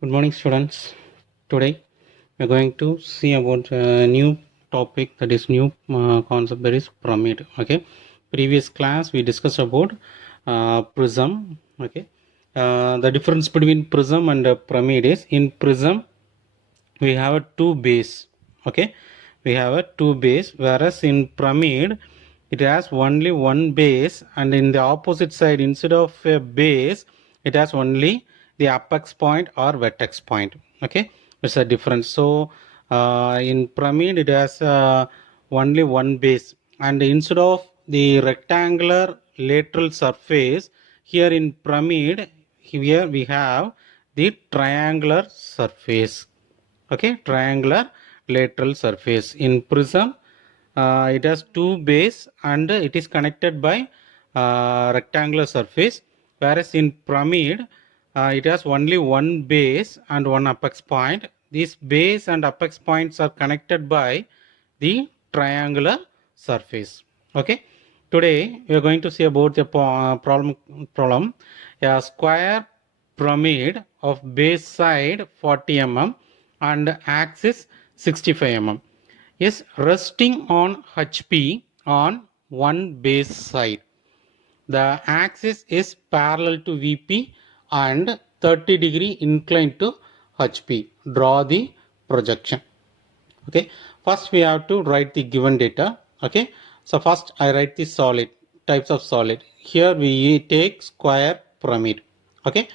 Good morning, students. Today we are going to see about a new topic, that is new concept, that is pyramid. Okay, previous class we discussed about prism. Okay, the difference between prism and a pyramid is, in prism we have a two base. Okay, we have a two base, whereas in pyramid it has only one base, and in the opposite side, instead of a base, it has only the apex point or vertex point. Okay, it's a difference. So in pyramid it has only one base, and instead of the rectangular lateral surface, here in pyramid, here we have the triangular surface. Okay, triangular lateral surface. In prism it has two base and it is connected by rectangular surface, whereas in pyramid it has only one base and one apex point. These base and apex points are connected by the triangular surface. Okay, today we are going to see about the problem. A square pyramid of base side 40 mm and axis 65 mm is resting on HP on one base side. The axis is parallel to VP and 30-degree inclined to HP. Draw the projection. Okay, first we have to write the given data. Okay, so first I write the solid, types of solid. Here we take square pyramid. Okay,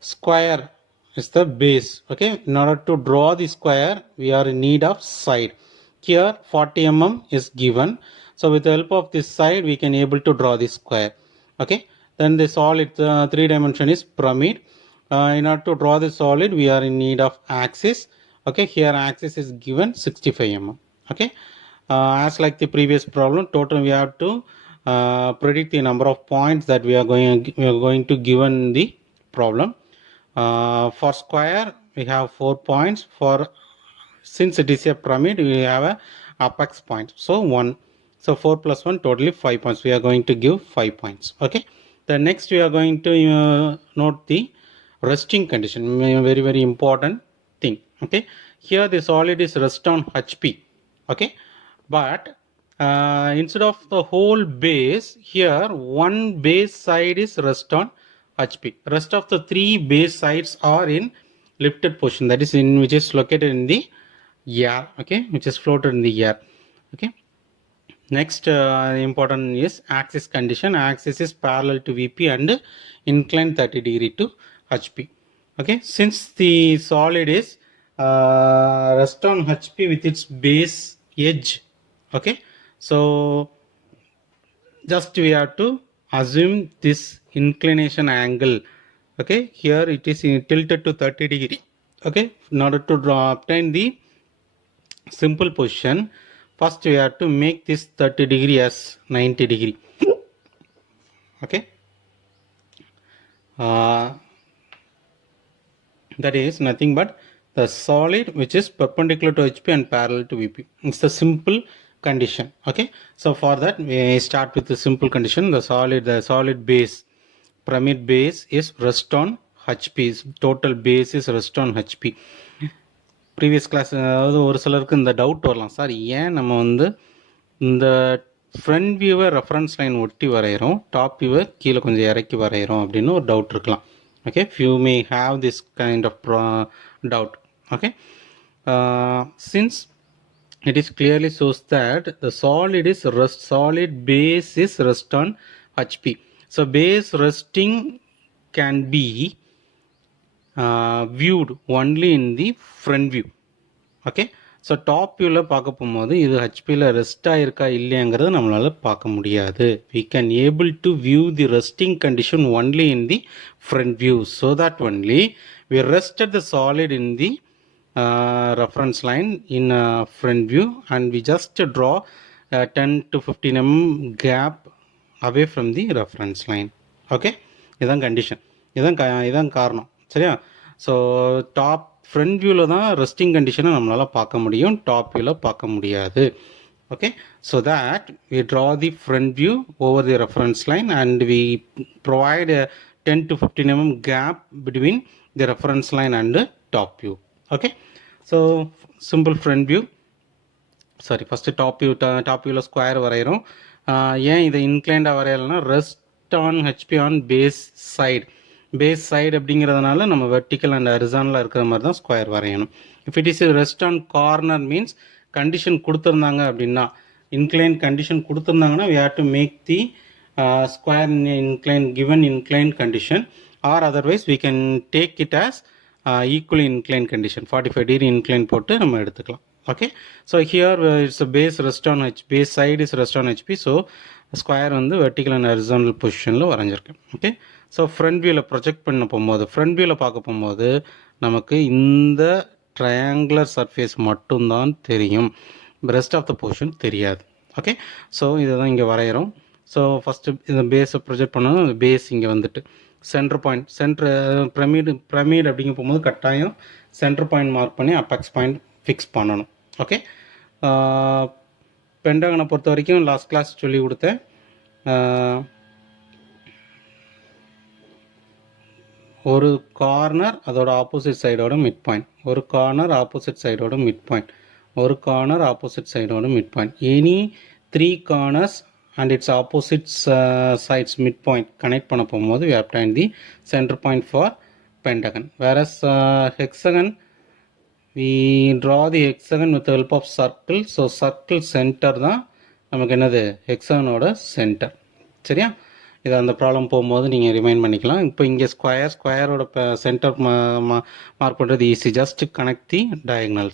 square is the base. Okay, in order to draw the square we are in need of side. Here 40 mm is given, so with the help of this side we can able to draw the square. Okay, then the solid three dimension is pyramid. In order to draw the solid we are in need of axis. Okay, here axis is given 65 mm. Okay, as like the previous problem, total we have to predict the number of points that we are going to given the problem. For square we have 4 points. For since it is a pyramid we have a apex point, so 1. So 4 plus 1 totally 5 points. We are going to give 5 points. Okay, the next we are going to note the resting condition, very important thing. Okay, here the solid is rest on HP. Okay, but instead of the whole base, here one base side is rest on HP. Rest of the three base sides are in lifted position, that is in which is located in the air. Okay, which is floated in the air. Okay, next important is axis condition. Axis is parallel to VP and inclined 30-degree to HP. Okay, since the solid is rest on HP with its base edge. Okay, so just we have to assume this inclination angle. Okay, here it is tilted to 30-degree. Okay, in order to obtain the simple position, first we have to make this 30-degree as 90-degree. Okay, that is nothing but the solid which is perpendicular to HP and parallel to VP. It's the simple condition. Okay, so for that we start with the simple condition. The solid base, pyramid base is rest on HP. Total base is rest on HP. Previous class அதாவது ஒரு சிலருக்கு இந்த டவுட் வரலாம், சார் ஏன் நம்ம வந்து இந்த ஃப்ரண்ட் வியூவை ரெஃபரன்ஸ் லைன் ஒட்டி வரைகிறோம், டாப் வியூவை கீழே கொஞ்சம் இறக்கி வரைகிறோம் அப்படின்னு ஒரு டவுட் இருக்கலாம். Okay, few may have this kind of doubt. Okay, since it is clearly shows that the solid base is rest on HP, so base resting can be viewed only in the front view. Okay, so top வியூவில் பார்க்க போகும்போது இது ஹெச்பியில் ரெஸ்ட் ஆகிருக்கா இல்லையாங்கிறது நம்மளால் பார்க்க முடியாது. we can able to view the resting condition only in the front view, so that only we rested the solid in the reference line in front view, and we just draw 10 to 15 mm gap away from the reference line. Okay, இதுதான் கண்டிஷன், இதுதான் காரணம். சரியா? So top front வியூவில் தான் ரெஸ்டிங் கண்டிஷனை நம்மளால் பார்க்க முடியும், டாப் வியூவில் பார்க்க முடியாது. Okay, so that we draw the front view over the reference line and we provide 10 to 15 mm gap between the reference line and top view. Okay, so simple front view. Sorry first top வியூவில் square வரைகிறோம். ஏன் இதை இன்க்ளைண்டாக வரையலைன்னா rest on HP on base side அப்படிங்கிறதுனால நம்ம vertical and ஹரிசானலாக இருக்கிற மாதிரி தான் ஸ்கொயர் வரையணும். If it is rest on corner means condition கொடுத்துருந்தாங்க அப்படின்னா, இன்க்ளைன் கண்டிஷன் கொடுத்துருந்தாங்கன்னா we have to make the square in given inclined condition, or otherwise we can take it as equally inclined condition, 45 degree incline போட்டு நம்ம எடுத்துக்கலாம். Okay, so here it's a base side is rest on HP, so square வந்து vertical and horizontal பொசிஷனில் வரைஞ்சிருக்கேன். Okay, so front வியூவில் ப்ரொஜெக்ட் பண்ண போகும்போது, ஃப்ரண்ட் வியூவில் பார்க்க போகும்போது நமக்கு இந்த ட்ரையாங்குலர் சர்ஃபேஸ் மட்டும்தான் தெரியும், ரெஸ்ட் ஆஃப் த பொசிஷன் தெரியாது. ஓகே, ஸோ இதை தான் இங்கே வரைகிறோம். ஸோ ஃபஸ்ட்டு இந்த பேஸை ப்ரொஜெக்ட் பண்ணணும். பேஸ் இங்கே வந்துட்டு சென்டர் பாயிண்ட் பிரமிட் அப்படிங்க போகும்போது கட்டாயம் சென்டர் பாயிண்ட் மார்க் பண்ணி அபெக்ஸ் பாயிண்ட் ஃபிக்ஸ் பண்ணணும். ஓகே, பென்டகனை பொறுத்த வரைக்கும் லாஸ்ட் கிளாஸ் சொல்லி கொடுத்தேன். ஒரு கார்னர் அதோட ஆப்போசிட் சைடோட மிட் பாயிண்ட், ஒரு கார்னர் ஆப்போசிட் சைடோட மிட் பாயிண்ட், ஒரு கார்னர் ஆப்போசிட் சைடோட mid point, any 3 corners and its opposite sides midpoint connect பண்ண போகும்போது we obtain the center point for pentagon. Whereas hexagon, we draw the hexagon with the help of circle. So circle center தான் நமக்கு என்னது ஹெக்ஸாகனோட சென்டர். சரியா, இது அந்த ப்ராப்ளம் போகும்போது நீங்கள் ரிமைண்ட் பண்ணிக்கலாம். இப்போ இங்கே ஸ்கொயரோட சென்டர் மார்க் பண்ணுறது ஈஸி. ஜஸ்ட் கனெக்ட் தி டயக்னல்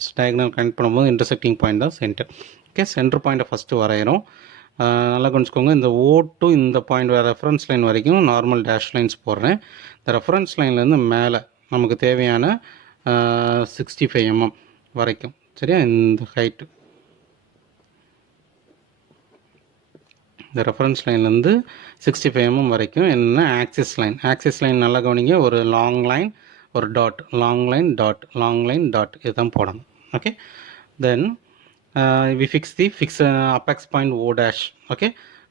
கனெக்ட் பண்ணும்போது இன்டர்செக்டிங் பாயிண்ட் தான் சென்டர். ஓகே, சென்டர் பாயிண்ட்டை ஃபஸ்ட்டு வரைகிறோம். நல்லா கொஞ்சிக்கோங்க. இந்த ஓ டு இந்த பாயிண்ட் ரெஃபரன்ஸ் லைன் வரைக்கும் நார்மல் டேஷ் லைன்ஸ் போடுறேன். இந்த ரெஃபரன்ஸ் லைன்லேருந்து மேலே நமக்கு தேவையான 65 mm வரைக்கும். சரியா, இந்த ஹைட்டு இந்த ரெஃபரன்ஸ் லைன்லேருந்து 65 mm வரைக்கும் என்ன ஆக்சிஸ் லைன் நல்லா கவனிங்க. ஒரு லாங் லைன், ஒரு டாட், லாங் லைன் டாட் இதுதான் போடணும். ஓகே, தென் we fix apex point O dash. Okay,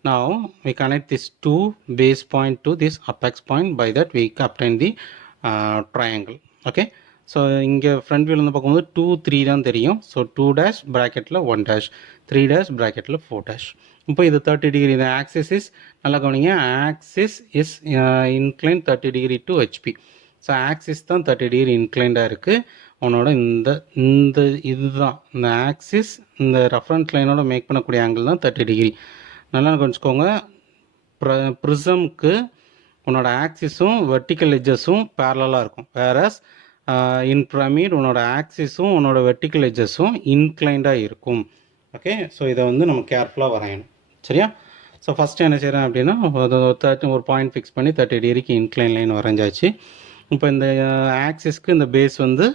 now we connect this 2 base point to this apex point. By that we obtain the triangle. Okay, so இங்கே ஃப்ரண்ட் வியூவில் வந்து பார்க்கும்போது 2 3 தான் தெரியும். ஸோ 2 dash ப்ராக்கெட்டில் 1 dash, 3 dash ப்ராக்கெட்டில் 4 dash. இப்போ இது 30 degree. இந்த ஆக்சிஸ் இஸ் நல்லா கவனிங்க, axis is incline 30 degree to HP. So axis தான் 30 degree இன்க்ளைண்டாக இருக்குது. உன்னோட இந்த இதுதான் இந்த ஆக்சிஸ், இந்த ரெஃபரன்ஸ் லைனோட மேக் பண்ணக்கூடிய ஆங்கிள் தான் 30 degree. நல்லா கொஞ்சிக்கோங்க. ப்ரிசம்க்கு உன்னோட ஆக்சிஸும் வெர்டிக்கல் எட்ஜஸும் பேரலாக இருக்கும். வேறஸ் இன் பிரமிட் உன்னோட ஆக்சிஸும் உன்னோட வெர்டிக்கல் எட்ஜஸும் இன்க்ளைண்டாக இருக்கும். ஓகே, ஸோ இதை வந்து நம்ம கேர்ஃபுல்லாக வரையணும். சரியா, ஸோ ஃபஸ்ட்டு என்ன செய்கிறேன் அப்படின்னா ஒரு பாயிண்ட் ஃபிக்ஸ் பண்ணி 30 degree இன்க்ளைன் லைன் வரைஞ்சாச்சு. இப்போ இந்த ஆக்சிஸ்க்கு இந்த பேஸ் வந்து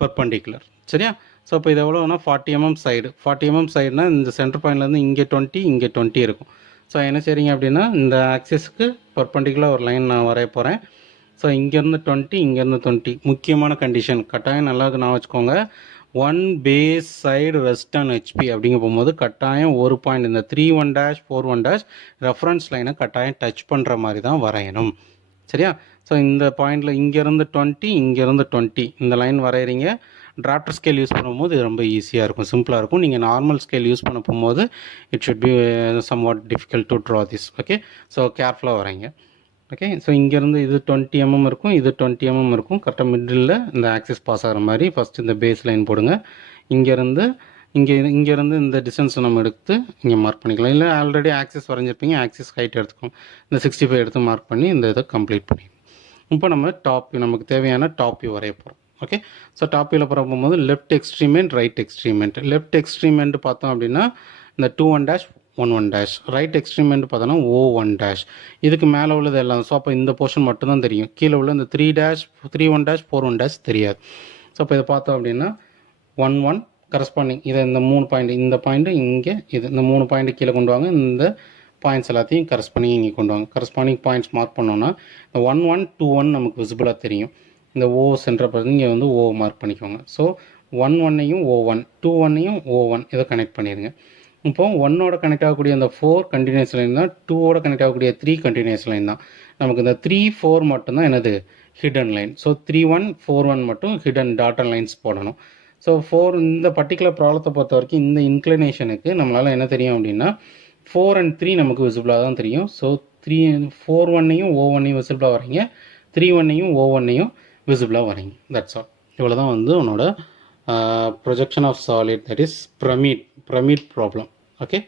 பர்பண்டிகுலர். சரியா, ஸோ இப்போ இது எவ்வளோனா 40 mm சைடு. 40 mm சைடுனா இந்த சென்டர் பாயிண்ட்லேருந்து இங்கே 20 இங்கே 20 இருக்கும். ஸோ என்ன செய்றீங்க அப்படின்னா இந்த ஆக்சிஸ்க்கு பர்பண்டிகுலர் ஒரு லைன் நான் வரைய போகிறேன். ஸோ இங்கேருந்து 20 இங்கேருந்து 20. முக்கியமான கண்டிஷன் கட்டாயம் நல்லா நான் வச்சுக்கோங்க. 1 base side rest on HP அப்படிங்க போகும்போது கட்டாயம் ஒரு பாயிண்ட் இந்த 3 1 4 1 ரெஃபரன்ஸ் லைனை கட்டாயம் டச் பண்ணுற மாதிரி தான் வரையணும். சரியா, ஸோ இந்த பாயிண்டில் இங்கேருந்து 20 இங்கேருந்து 20 இந்த லைன் வரைகிறீங்க. டிராஃப்டர் ஸ்கேல் யூஸ் பண்ணும்போது இது ரொம்ப ஈஸியாக இருக்கும், சிம்பிளாக இருக்கும். நீங்கள் நார்மல் ஸ்கேல் யூஸ் பண்ண போகும்போது it should be somewhat difficult to draw this. Okay, so கேர்ஃபுல்லாக வரைங்க. ஓகே, ஸோ இங்கேருந்து இது 20 mm இருக்கும், இது 20 mm இருக்கும். கரெக்டாக மிடில் இந்த ஆக்சிஸ் பாஸ் ஆகிற மாதிரி ஃபஸ்ட்டு இந்த பேஸ் லைன் போடுங்க. இங்கேருந்து இந்த டிஸ்டன்ஸை நம்ம எடுத்து இங்கே மார்க் பண்ணிக்கலாம். இல்லை ஆல்ரெடி ஆக்சிஸ் வரைஞ்சிருப்பீங்க, ஆக்சிஸ் ஹைட் எடுத்துக்கோங்க. இந்த 65 எடுத்து மார்க் பண்ணி இந்த இதை கம்ப்ளீட் பண்ணி இப்போ நம்ம நமக்கு தேவையான டாப் வியூ வரைய போகிறோம். ஓகே, ஸோ டாப் வியூவில் போகும்போது லெஃப்ட் எக்ஸ்ட்ரீமெண்ட் ரைட் எக்ஸ்ட்ரீமெண்ட். லெஃப்ட் எக்ஸ்ட்ரீமெண்ட் பார்த்தோம் அப்படின்னா இந்த 2 1 1 1 ரைட் எக்ஸ்ட்ரீமெண்ட் பார்த்தோன்னா O 1 இதுக்கு மேலே உள்ளது எல்லாம். ஸோ அப்போ இந்த போர்ஷன் மட்டும்தான் தெரியும், கீழே உள்ள இந்த 3 1 4 1 தெரியாது. ஸோ இப்போ இதை பார்த்தோம் அப்படின்னா 1 1 கரஸ்பாண்டிங் இதை இந்த 3 பாயிண்ட், இந்த பாயிண்ட்டு இங்கே இது, இந்த 3 பாயிண்ட்டு கீழே கொண்டு வாங்க. இந்த பாயிண்ட்ஸ் எல்லாத்தையும் கரஸ்பாண்டிங் இங்கே கொண்டு வாங்க. கரஸ்பாண்டிங் பாயிண்ட்ஸ் மார்க் பண்ணோன்னா இந்த 1 1 2 1 நமக்கு விசிபிளாக தெரியும். இந்த ஓ சென்டர் பார்த்து இங்கே வந்து ஓ மார்க் பண்ணிக்கோங்க. ஸோ 1 1ஐயும் O1 2 1ஐயும் O1 இதை கனெக்ட் பண்ணிடுங்க. இப்போ 1ஓட கனெக்ட் ஆகக்கூடிய அந்த 4 கண்டினியூஸ் லைன் தான், 2ஓட கனெக்ட் ஆகக்கூடிய 3 கண்டினியூஸ் லைன் தான். நமக்கு இந்த 3 4 மட்டும்தான் என்னது ஹிடன் லைன். ஸோ 3 1 4 1 மட்டும் ஹிடன் டாட்டர் லைன்ஸ் போடணும். ஸோ இந்த பர்டிகுலர் ப்ராப்ளத்தை பொறுத்த வரைக்கும் இந்த இன்க்ளினேஷனுக்கு நம்மளால் என்ன தெரியும் அப்படின்னா 4 and 3 நமக்கு விசிபிளாக தான் தெரியும். ஸோ 4 1ஐயும் O1ஐயும் விசிபிளாக வரீங்க, 3 1ஐயும் O1ஐயும் விசிபிளாக வரீங்க. That's all. இவ்வளோ தான் வந்து உன்னோட projection of solid, that is pyramid problem. Okay.